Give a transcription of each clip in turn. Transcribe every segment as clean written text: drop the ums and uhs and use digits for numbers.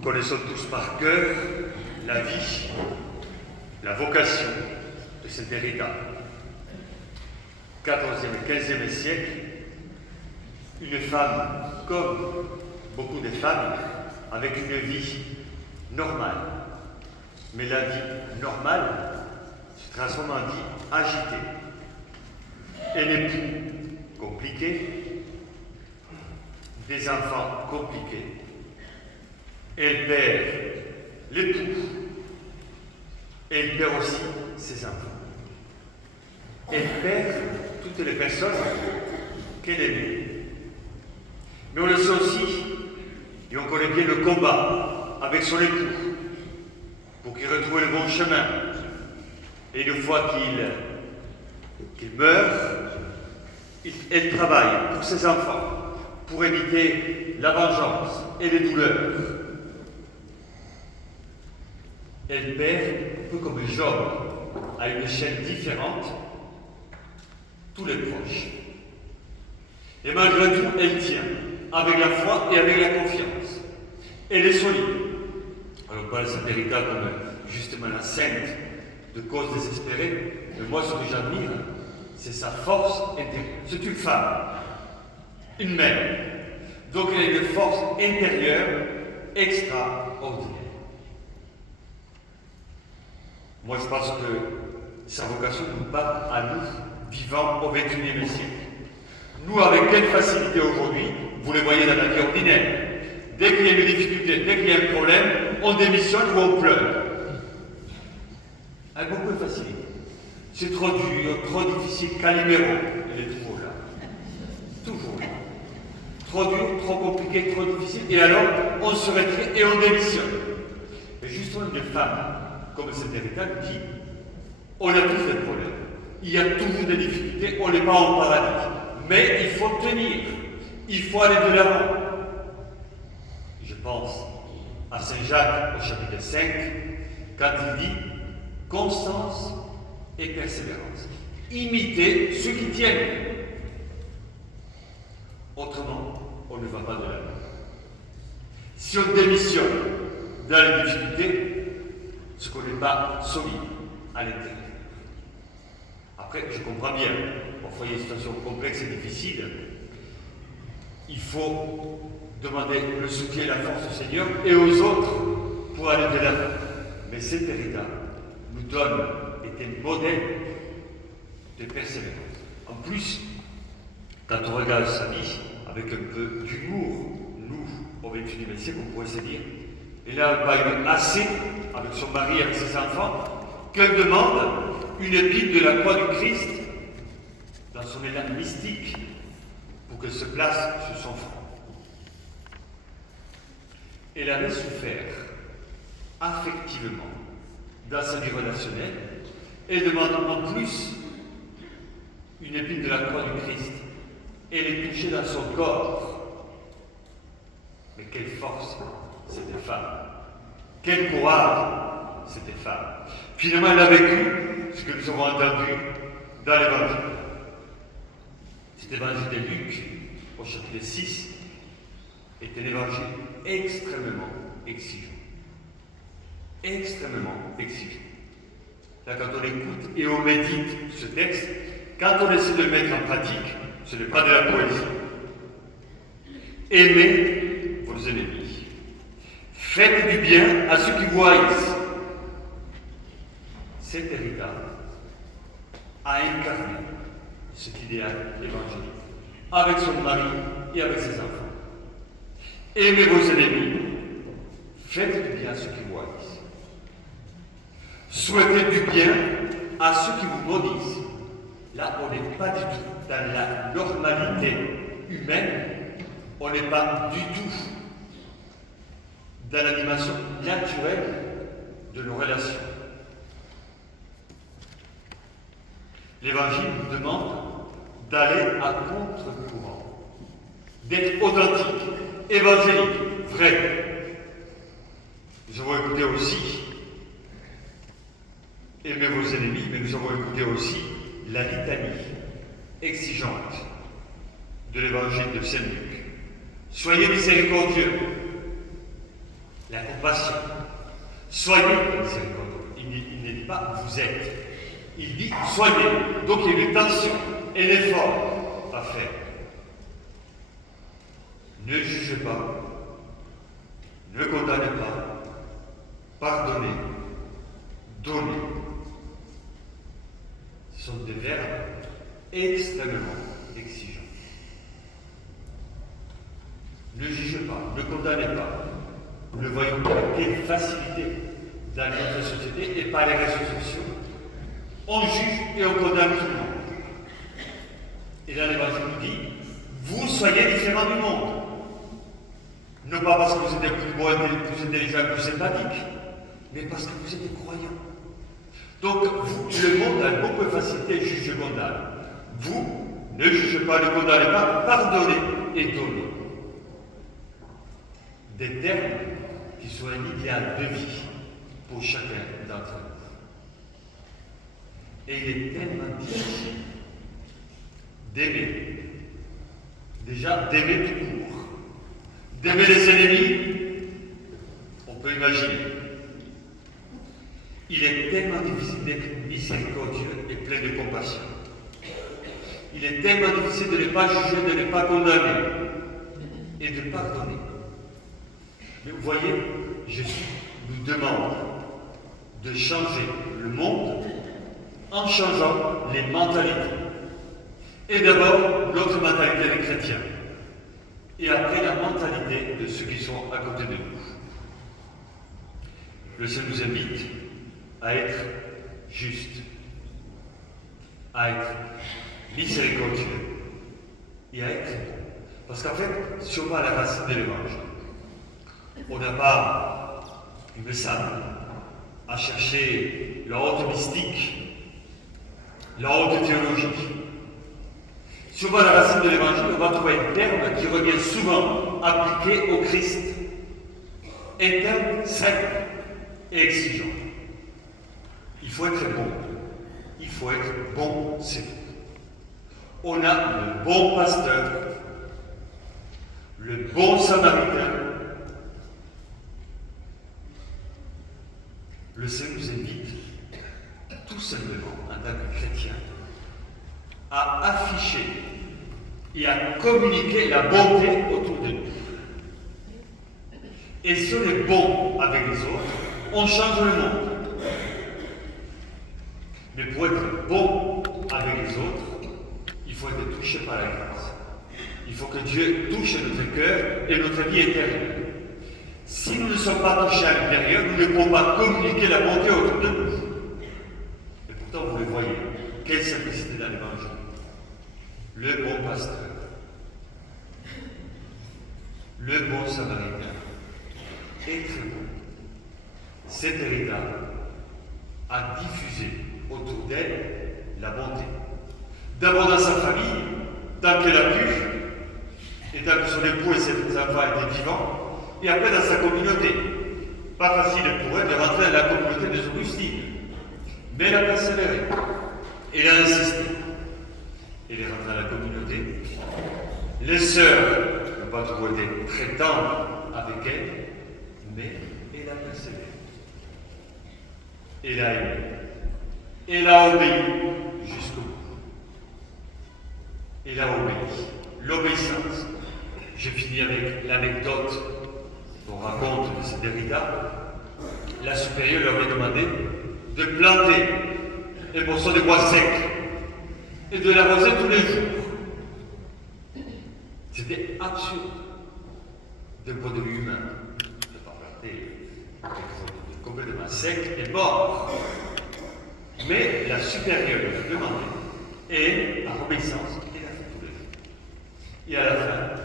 Nous connaissons tous par cœur la vie, la vocation de Sainte Rita. 14e et 15e siècle, une femme comme beaucoup de femmes, avec une vie normale. Mais la vie normale se transforme en vie agitée. Elle est plus compliquée, des enfants compliqués. Elle perd l'époux, elle perd aussi ses enfants. Elle perd toutes les personnes qu'elle aimait. Mais on le sait aussi, et on connaît bien le combat avec son époux pour qu'il retrouve le bon chemin. Et une fois qu'il meurt, elle travaille pour ses enfants, pour éviter la vengeance et les douleurs. Elle perd, un peu comme Job, à une échelle différente, tous les proches. Et malgré tout, elle tient, avec la foi et avec la confiance. Elle est solide. Alors, on parle de Sainte Rita comme justement la sainte de cause désespérée, mais moi, ce que j'admire, c'est sa force intérieure. C'est une femme, une mère. Donc, elle a une force intérieure extraordinaire. Moi, je pense que sa vocation nous parle à nous, vivant au XXIe siècle. Nous, avec quelle facilité aujourd'hui, vous les voyez dans la vie ordinaire, dès qu'il y a une difficulté, dès qu'il y a un problème, on démissionne ou on pleure. Avec beaucoup de facilité. C'est trop dur, trop difficile. Calimero, elle est toujours là. Toujours là. Trop dur, trop compliqué, trop difficile. Et alors, on se retire et on démissionne. Et justement, une femme comme Sainte Rita dit, on a tous des problèmes. Il y a toujours des difficultés, on n'est pas en paradis. Mais il faut tenir, il faut aller de l'avant. Je pense à Saint Jacques au chapitre 5, quand il dit constance et persévérance. Imitez ceux qui tiennent. Autrement, on ne va pas de l'avant. Si on démissionne dans les difficultés, ce qu'on n'est pas solide à l'intérieur. Après, je comprends bien, parfois il y a une situation complexe et difficile. Il faut demander le soutien et la force au Seigneur et aux autres pour aller de l'avant. Mais Sainte Rita nous donne, est un modèle de persévérance. En plus, quand on regarde sa vie avec un peu d'humour, nous, au XXIe siècle, on pourrait se dire, elle n'a pas eu assez avec son mari et avec ses enfants, qu'elle demande une épine de la croix du Christ dans son élan mystique pour qu'elle se place sur son front. Elle avait souffert affectivement dans sa vie relationnelle. Elle demande en plus une épine de la croix du Christ. Elle est touchée dans son corps. Mais quelle force cette femme! Quel courage cette femme! Finalement, elle a vécu ce que nous avons entendu dans l'Évangile. Cet Évangile de Luc, au chapitre 6, est un évangile extrêmement exigeant. Extrêmement exigeant. Là, quand on écoute et on médite ce texte, quand on essaie de le mettre en pratique, ce n'est pas de la poésie. Aimez vos ennemis. Faites du bien à ceux qui vous haïssent. Sainte Rita a incarné cet idéal évangélique avec son mari et avec ses enfants. Aimez vos ennemis. Faites du bien à ceux qui vous haïssent. Souhaitez du bien à ceux qui vous maudissent. Là, on n'est pas du tout dans la normalité humaine. On n'est pas du tout dans l'animation naturelle de nos relations. L'Évangile nous demande d'aller à contre-courant, d'être authentique, évangélique, vrai. Nous avons écouté aussi, aimez vos ennemis, mais nous avons écouté aussi la litanie exigeante de l'Évangile de Saint Luc. Soyez miséricordieux. La la compassion. Soyez miséricordieux. Il ne dit pas vous êtes. Il dit soyez. Donc il y a une tension, un effort à faire. Ne jugez pas, ne condamnez pas, pardonnez, donnez. Ce sont des verbes extrêmement exigeants. Ne jugez pas, ne condamnez pas. Nous le voyons avec quelle facilité dans notre société et par les réseaux sociaux. On juge et on condamne tout le monde. Et là, l'Évangile nous dit, vous soyez différents du monde. Non pas parce que vous êtes plus beau, plus intelligent, plus sympathique, mais parce que vous êtes des croyants. Donc, vous, le monde a beaucoup de facilité, juge et condamne. Vous, ne jugez pas, ne condamnez pas, pardonnez et donnez. Des termes qui sont un idéal de vie pour chacun d'entre nous. Et il est tellement difficile d'aimer. Déjà, d'aimer tout court. D'aimer les ennemis, on peut imaginer. Il est tellement difficile d'être miséricordieux et plein de compassion. Il est tellement difficile de ne pas juger, de ne pas condamner et de pardonner. Mais vous voyez, Jésus nous demande de changer le monde en changeant les mentalités. Et d'abord, notre mentalité des chrétiens. Et après, la mentalité de ceux qui sont à côté de nous. Le Seigneur nous invite à être juste, à être miséricordieux et à être bon. Parce qu'en fait, si on va à la racine de l'évangile, on n'a pas, il me semble, à chercher la haute mystique, la haute théologie. Si on va à la racine de l'évangile, on va trouver un terme qui revient souvent appliqué au Christ. Un terme simple et exigeant. Il faut être bon. Il faut être bon, c'est tout. On a le bon pasteur, le bon samaritain. Le Seigneur nous invite, tout simplement, en tant que chrétien, à afficher et à communiquer la bonté autour de nous. Et si on est bon avec les autres, on change le monde. Mais pour être bon avec les autres, il faut être touché par la grâce. Il faut que Dieu touche notre cœur et notre vie intérieure. Si nous ne sommes pas touchés à l'intérieur, nous ne pouvons pas communiquer la bonté autour de nous. Et pourtant, vous le voyez, quelle simplicité dans l'évangile. Le bon pasteur, le bon samaritain, est très bon. Cet héritage a diffusé autour d'elle la bonté. D'abord dans sa famille, tant qu'elle a pu, et tant que son époux et ses enfants étaient vivants, et après dans sa communauté. Pas facile pour elle de rentrer dans la communauté des Augustines. Mais elle a persévéré. Elle a insisté. Elle est rentrée dans la communauté. Les sœurs n'ont pas toujours été très tendres avec elle, mais elle a persévéré. Elle a aimé. Elle a obéi jusqu'au bout. Elle a obéi. L'obéissance. Je finis avec l'anecdote qu'on raconte de cette Derrida. La supérieure leur avait demandé de planter un morceau de bois sec et de l'arroser tous les jours. C'était absurde d'un point de vue humain. De ne pas planter quelque chose de complètement sec et mort. Mais la supérieure lui a demandé et, par obéissance, elle a fait tous les jours. Et à la fin,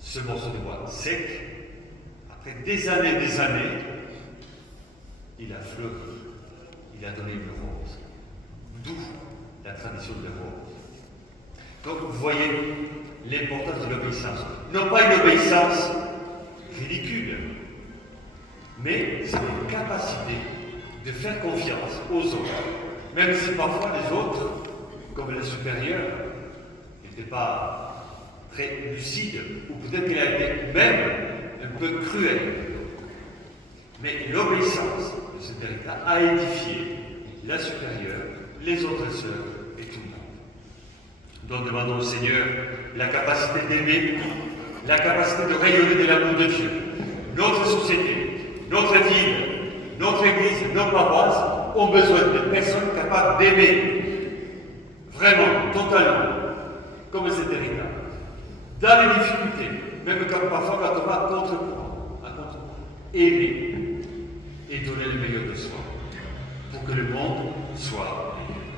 ce morceau de bois sec, après des années, il a fleuri, il a donné une rose. D'où la tradition de la rose. Donc vous voyez l'importance de l'obéissance. Non pas une obéissance ridicule, mais c'est une capacité de faire confiance aux autres, même si parfois les autres, comme les supérieurs, n'étaient pas très lucide, ou peut-être qu'il a été même un peu cruel. Mais l'obéissance de cet héritage a édifié la supérieure, les autres sœurs et tout le monde. Donc demandons au Seigneur la capacité d'aimer, la capacité de rayonner de l'amour de Dieu. Notre société, notre ville, notre église, nos paroisses ont besoin de personnes capables d'aimer, vraiment, totalement, comme cet héritage. Dans les difficultés, même quand parfois quand on va contre-courant, aimer et donner le meilleur de soi, pour que le monde soit meilleur.